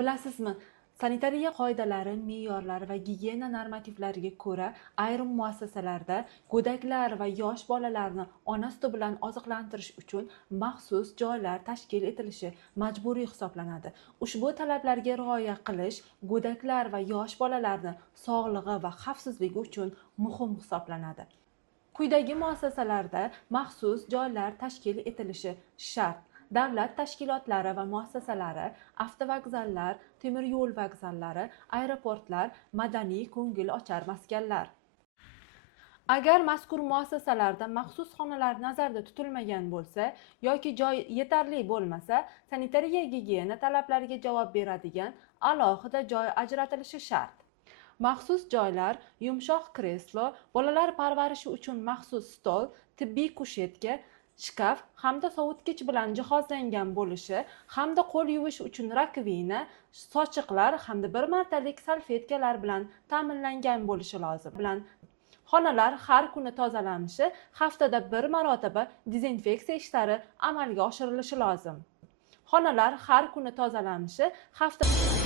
Bilasizmi, sanitariya qoidalari, me'yorlari va gigiyena normativlariga ko'ra ayrim muassasalarda go'daklar va yosh bolalarni ona suti bilan oziqlantirish uchun maxsus joylar tashkil etilishi majburiy hisoblanadi. Ushbu talablarga rioya qilish go'daklar va yosh bolalarni sog'lig'i va xavfsizligi uchun muhim hisoblanadi. Quyidagi muassasalarda maxsus joylar tashkil etilishi shart. Davlat tashkilotlari va muassasalari, avtovokzallar, temir yo'l vokzallari, aeroportlar, madaniy ko'ngilochar maskanlar. Agar mazkur muassasalarda maxsus xonalar nazarda tutilmagan bo'lsa yoki joy yetarli bo'lmasa, sanitariya gigiyena talablariga javob beradigan alohida joy ajratilishi shart. Maxsus joylar, yumshoq kreslo, bolalar parvarishi uchun maxsus stol, tibbiy kushetka, shkaf hamda sovutgich bilan jihozlangan bo'lishi hamda qo'l yuvish uchun rakvina, sochiqlar hamda bir martalik salfetkalar bilan ta'minlangan bo'lishi lozim. Xonalar har kuni tozalanishi, haftada bir marotaba dezinfeksiya ishlari amalga oshirilishi lozim. Xonalar har kuni tozalanishi, haftada